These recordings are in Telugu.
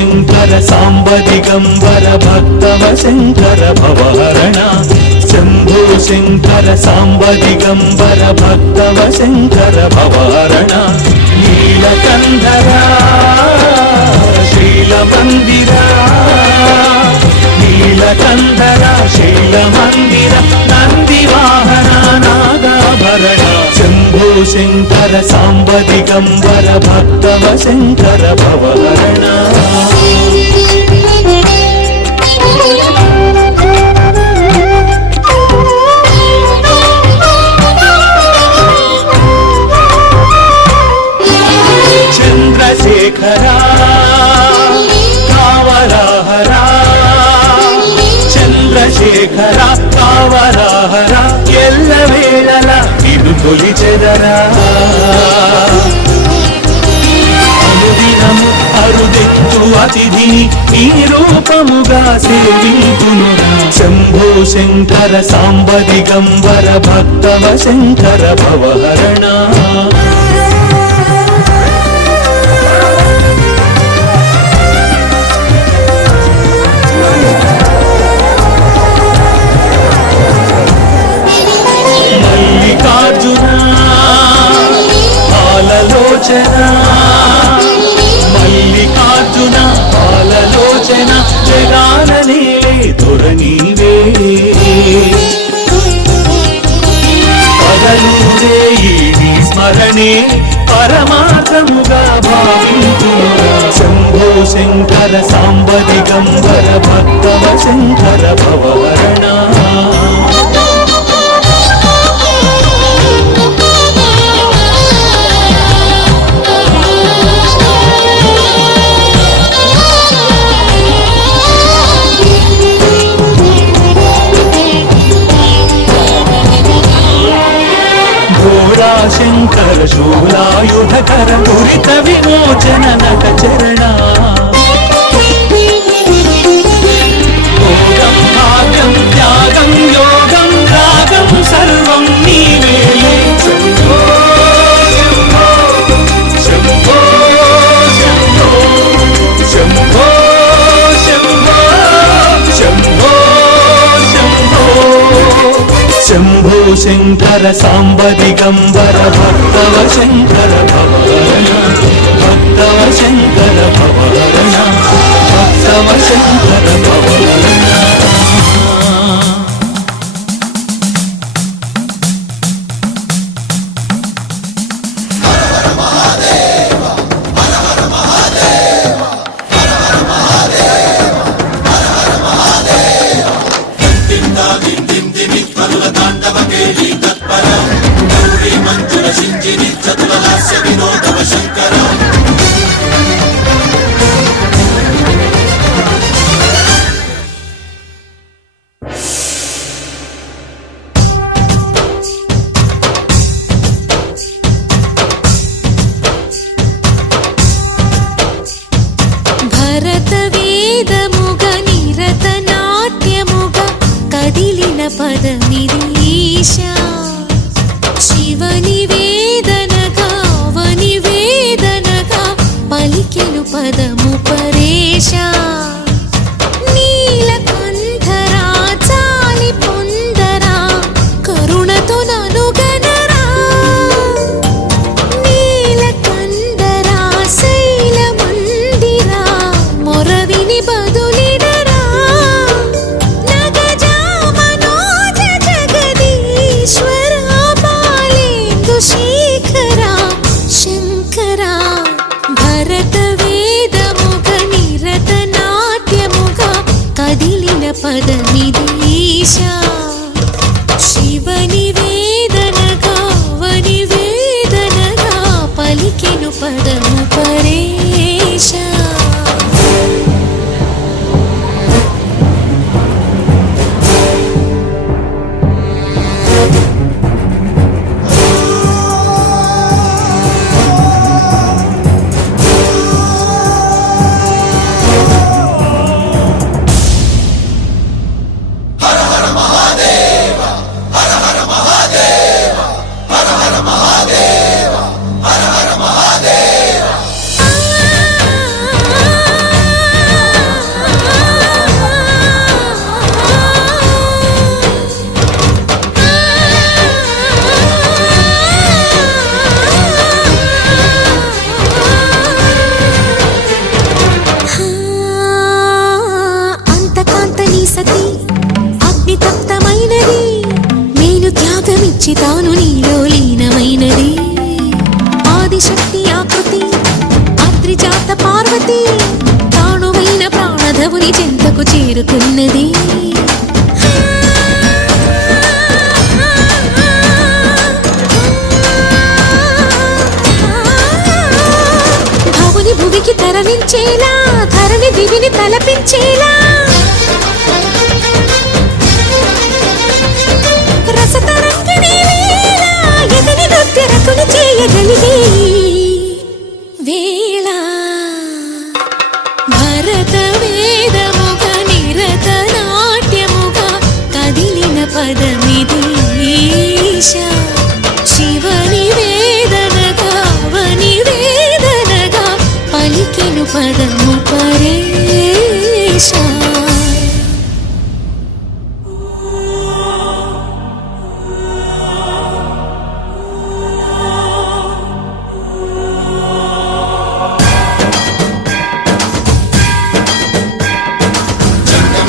శంకర సాంబ దిగంబర భక్తవ శంకర భవహరణ. శంభో శంకర సాంబ దిగంబర భక్తవ శంకర భవహరణ. నీలకంధరా శీల మందిరా. శంకర సాంబ దిగంబర భక్తవ శంకర భవహరణ చంద్రశేఖరా కావరాహరా చంద్రశేఖర కావరాహరా ఎల్ల వేళలా కొలిచెదరా అనుదినము అరుదెత్తు అతిథిని నీ రూపముగా సేవించును శంభో శంకర సాంబరి గంబర భక్తవ శంకర భవహరణ. వారనే పరమాత్మగా భావించు శంభో శంకర సాంబరి గంబర భక్తవ శంకర భవరణ ఆయుధకర దురిత విమోచన నట చరణ शङ्कर साम्बदिगम्बर भक्तव शङ्कर भव പദമിതീശാ పార్వతి తానువైన ప్రాణధవుని చెంతకు చేరుకున్నది. భవుని భువికి తరలించేలా ధరణి దివిని తలపించేలా. రసతరంగిణి నృత్య చేయగలిగే పదమిది ఈశ శివని వేదనగా అవని వేదనగా పలికెను పదము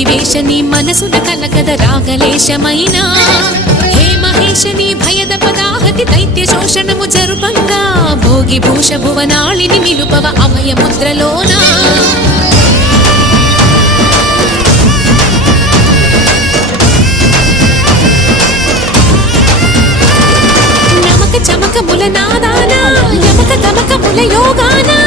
యోగి వేష నీ మనసున కలకద రాగలేశమైనా. హే మహేశ నీ భయద పదాహతి దైత్య శోషణము జరుపంగా భోగి భూష భువనాళిని నిలుపవ అభయ ముద్రలోనా. నమక చమక ముల నాదానా యమక తమక ముల యోగానా.